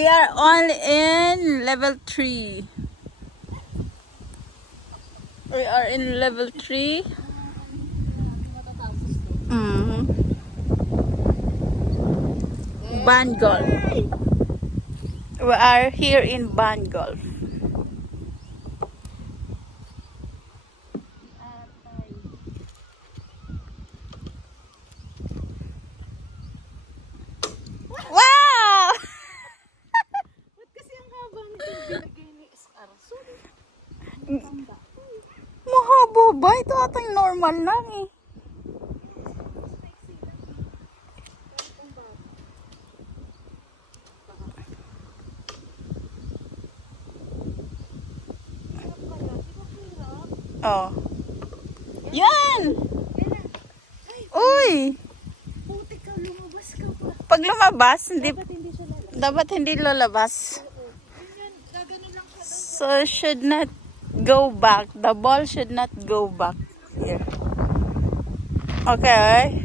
We are only in level 3. We are in level 3. Bangol. We are here in Bangol. Wow! Kasi ang haba nito binigay ni SR. Sorry. Mahaba ba? Ito atang normal lang eh. Oh. Yan! Uy! Puti ka, lumabas ka pa. Pag lumabas, hindi, Dapat hindi siya lalabas. dapat hindi lalabas. Ganyan, gaganon lang siya. So, should not go back. The ball should not go back. Here. Okay.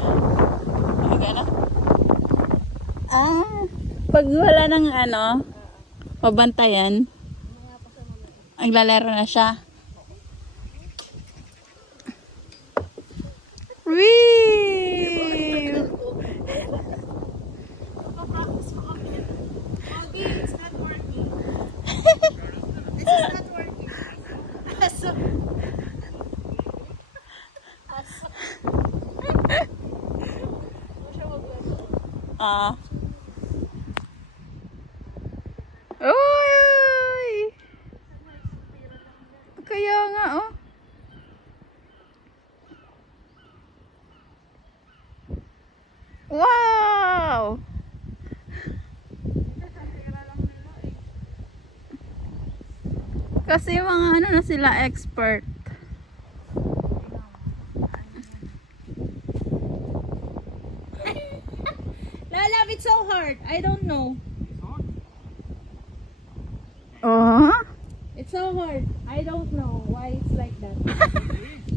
Okay na? Pag wala ng pabantayan, naglalaro na siya. Wee! Practice pa kami. Pogi, it's not working. This is not working. So, Ah. Uy! Kaya nga, oh. Wow! Kasi mga na sila expert. Lalav, it's so hard. I don't know. Oh? It's so hard. I don't know why it's like that.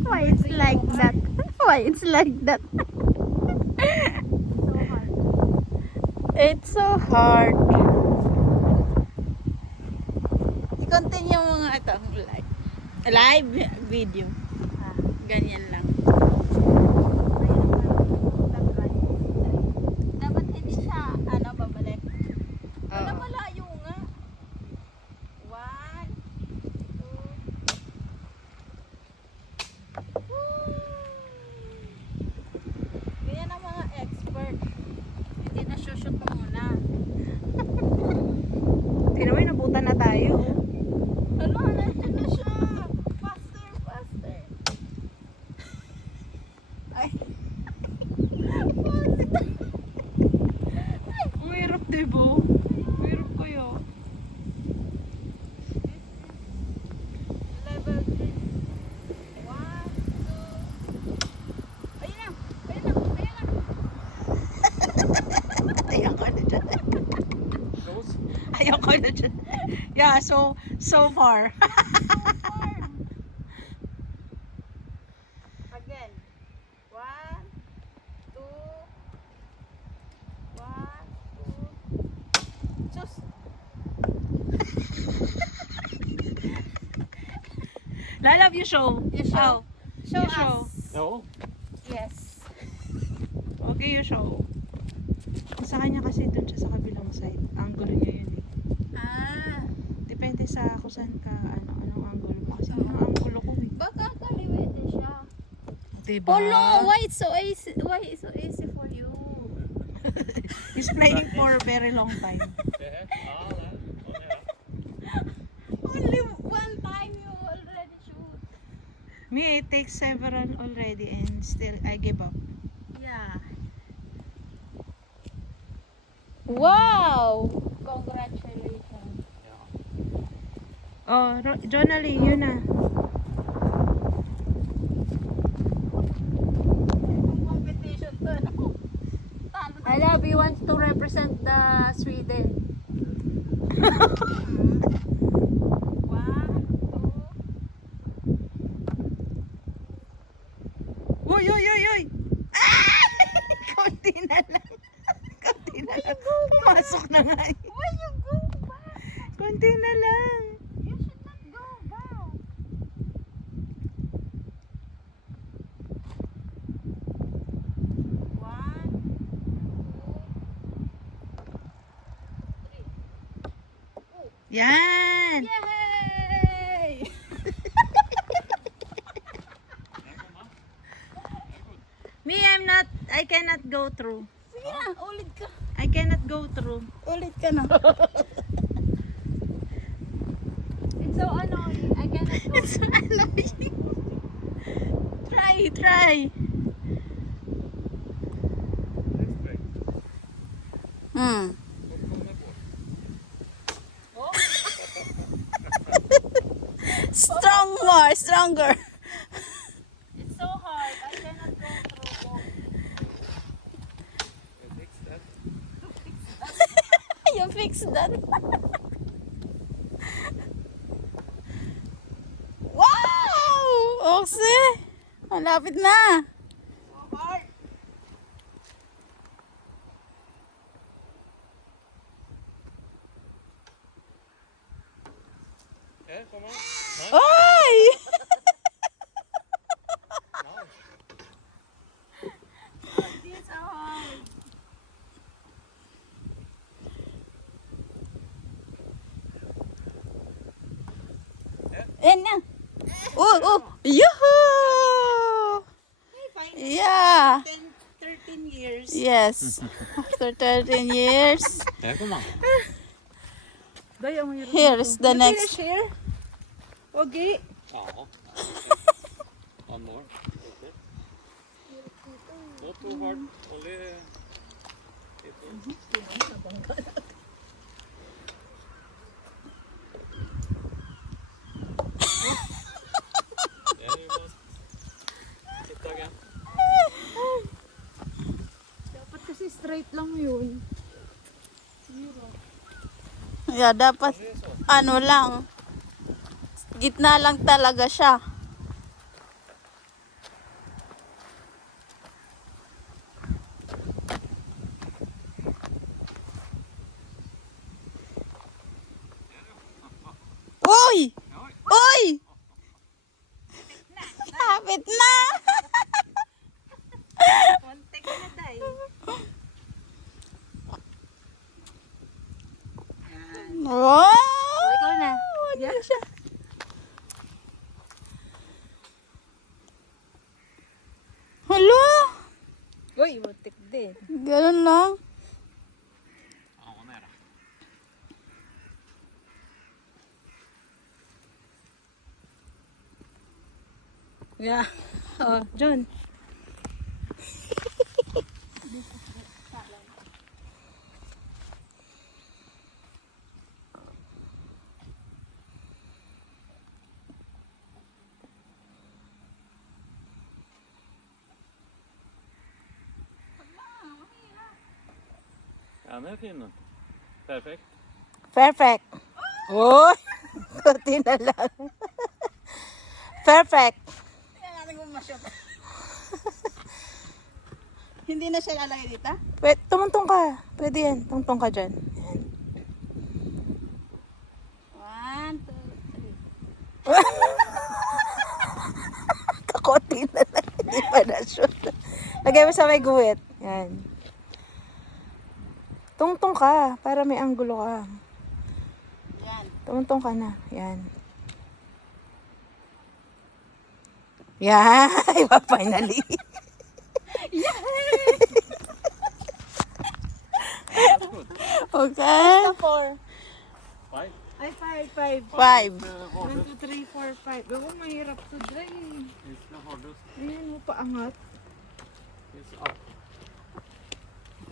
Why it's like that? Why it's like that? It's so hard. I-continue mo nga ito live video. Ganyan lang. Dapat hindi siya babalik. Wala malayo nga. 1, 2. Ganyan ang mga expert. Hindi na shoot mo muna. Tinaway, nabutan na tayo. Ano, nandiyan na siya. Faster, faster. Ay. Ang hirap, diba? Ang hirap kayo. Level 3. 1, 2. Ayun na. Ayun na. Ayun na. Ayoko na dyan. Ayoko na dyan. Yeah, so far. Again. 1, 2. 1, 2. Sus. Lalav, you show. You show. Show You show. us. No? Yes. Okay, you show. Sa kanya kasi dun siya sa kabilang side. Angulo niya yun eh. Ah. Depende sa kung saan ka, anong angulo mo. Kasi ang angulo ko eh. Baka kaliwin din siya. Diba? Oh no, why it's so easy? Why it's so easy for you? He's playing for a very long time. Only one time you already shoot. Me, it takes several already and still I give up. Yeah. Wow! Congratulations. Oh, Jonali, yun na. Competition to, no? Sweden. 1, 2. Uy, uy, uy, uy! Ah! Konti na lang. Konti na lang. Pumasok na nga. Why you go back? Konti na lang. You should not go back. One, Yan! yay! Me, I cannot go through. Sige na, ulit ka. I cannot go through. Ulit ka na. It's so annoying. I cannot go. It's annoying. Try. Hmm. Stronger. It's so hard. I cannot go through both. You fix that. Wow! Oxe! Malapit na. Hard. Yeah, come on. Oy! It's so hard. Ayan na. Yoo-hoo! Yeah. 13 years. Yes. After 13 years, Yeah, come on. here's the next. Share? Okay. Ja. One more. Okay. Not too hard. Only Then you must sit again. Dapat kasi straight lang yun. Yeah, dapat ano lang. Gitna lang talaga siya. Uy! Uy! Kapit na! Kontek na day. Wow! Ikaw na. Wala siya. Hala! Uy, butik din. Ganun lang. Ja, nära. Yeah. Oh, John. Ja, men fin. Perfekt. Perfect. Oh! Kunti na lang. Perfect. Tingnan natin kung ma-shoot. Hindi na siya lalagay dito? Wait, tumungtong ka. Pwede yan. Tungtong ka dyan. Yan. 1, 2, 3. Kakunti na lang. Hindi pa na-shoot. Lagay mo sa may guwit. Yan. Tungtong ka. Para may anggulo ka. Yan. Tungtong ka na. Yan. Yan. Finally. That's good. Okay. 4. 5. Ay, 5, 5. 5. 1, 2, 3, 4, 5. Oo, mahirap to dry. It's the hardest. Ayan mo, paangat. It's up.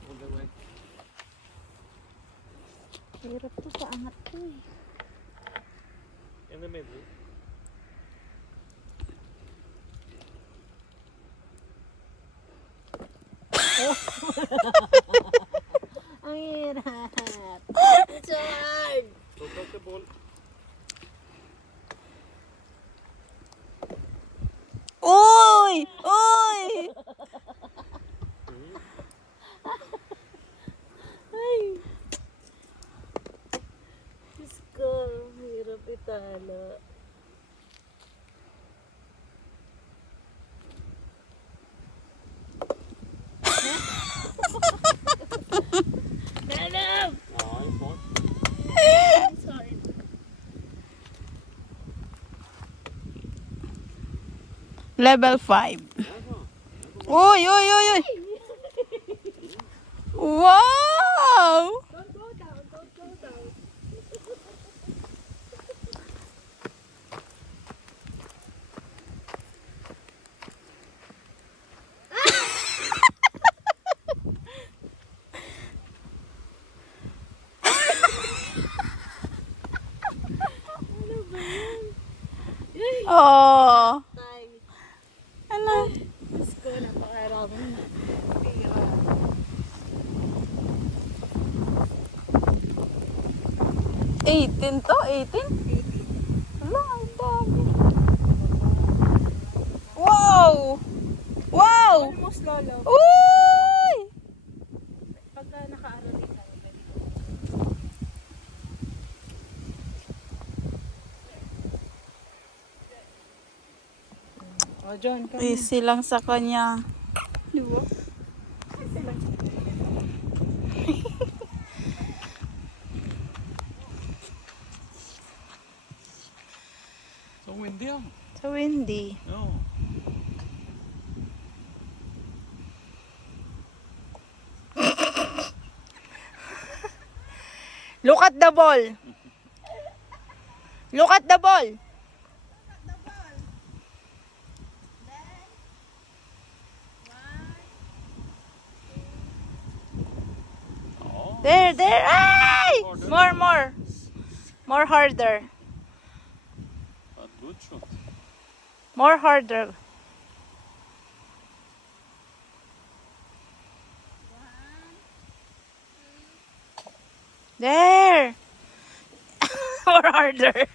All the way. Mahirap to, paangat to eh. In the middle. Ang hirap. Lalo. Lalo! Ja, det är svårt. Sorry. Level 5. Uy, uy, uy, uy. Wow! Don't go down, don't go down. Oh. Tay, Ano? Diyos ko, napakaraming pira. 18 to? 18? Wala, ang dami. Wow! Wow! Almost lolo. Uy! Pagka naka-aral din tayo, pwede ko. Oh, John, easy lang sa kanya. Di ba? Kasi lang. Så windy, ja. So windy. Ja. Look at the ball. Look at the ball. Ja. There, there. Ay! More, more. More harder. A good shot. More harder. There. More harder.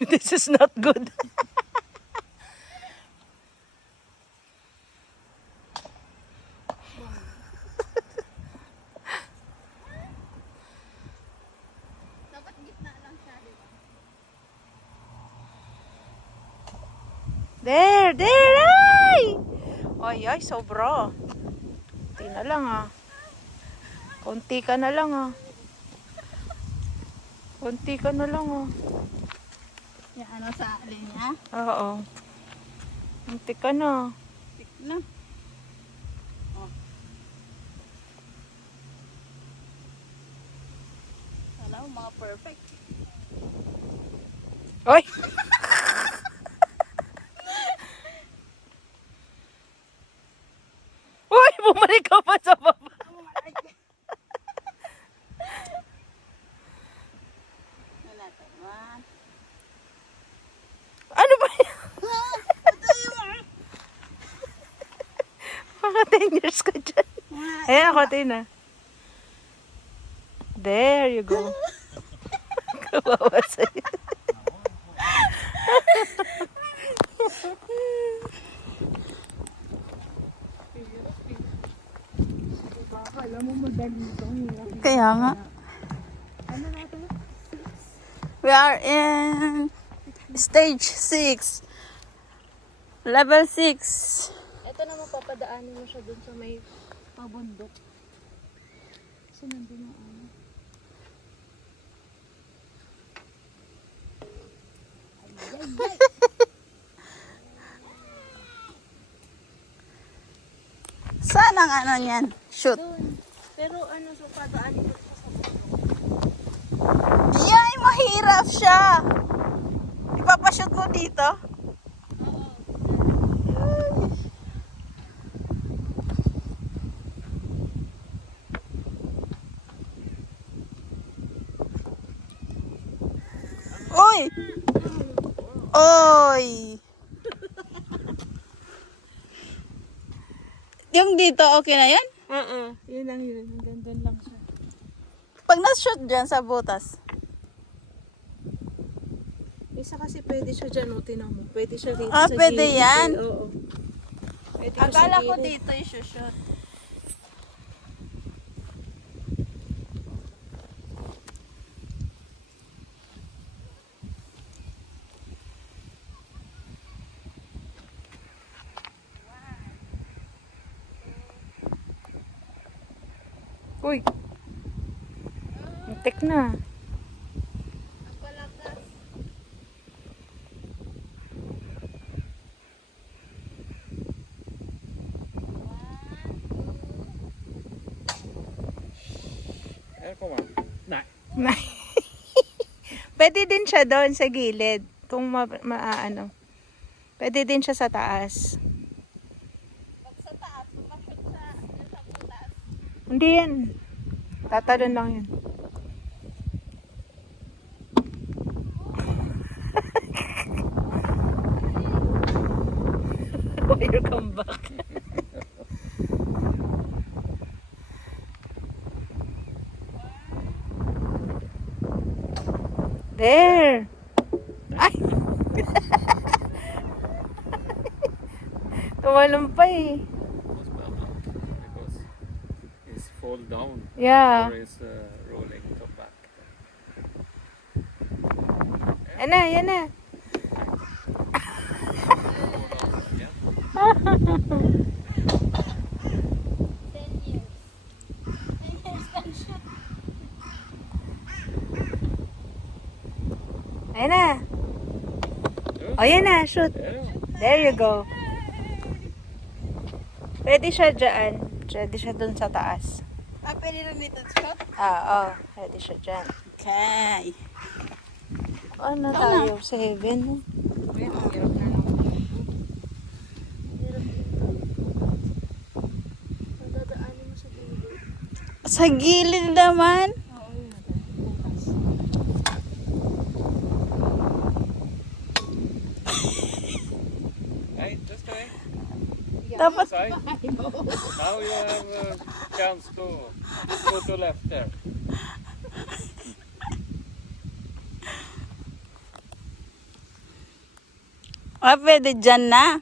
This is not good. Dapat gitna lang siya, di ba? There, there, ay! Ay, ay, sobra. Kunti na lang ah. Kunti ka na lang ah. Kunti ka na lang ah. Yung ano sa alin niya? Oo. Kunti ka na. Tik na. Oh. Alam mo, mga perfect. Oy! Uy, bumalik ka pa sa baba. Wala naman. Ano ba yan? Mga 10 years ka dyan. Ayan ako, Tina. There you go. Kawawa sa'yo. Alam mo, madali itong Kaya nga. ano natin? We are in stage 6. Level 6. Ito na mapapadaanin mo siya dun sa may pabundok. So, nandun yung ano. Saan ang ano niyan? Shoot. Dun. Pero ano, so padaanin mo siya sa bundok. Yay, mahirap siya. Ipapashoot mo dito? Uy! Oy! Yung dito, okay na yan? Oo. Yun lang yun. Hanggang dun lang siya. Pag na-shoot dyan sa butas. Isa kasi pwede siya dyan, o tinan mo. Pwede siya dito Ah, sa pwede gilid. yan? Oo. Pwede Akala ko gilid. dito i-shoot. Uy. Muntik na. Ang palakas. Här kommer han. Nej. Pwede din siya doon sa gilid. Kung ano. Pwede din siya sa taas. Pag sa taas, makashoot sa butas. Hindi yan. Tatalon lang yan. Why you come back? There. Ay. Tumalon pa eh. Was bad because it's fall down. Yeah. Or is rolling to back. Yan na, yan na. Roll down again. 10 years. 10 years can shoot. Ayan na. O, yan na. Shoot. There. There you go. Pwede siya dyan. Pwede siya dun sa taas. Pwede rin dito shoot? Oo. Pwede siya dyan. Okay. Ano tayo? 7. Sa gilid naman. Hey, this way. Dapat Side. Now you have a chance to go to left there. pwede dyan na.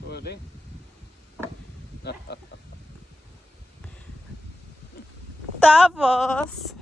Ready? Tapos,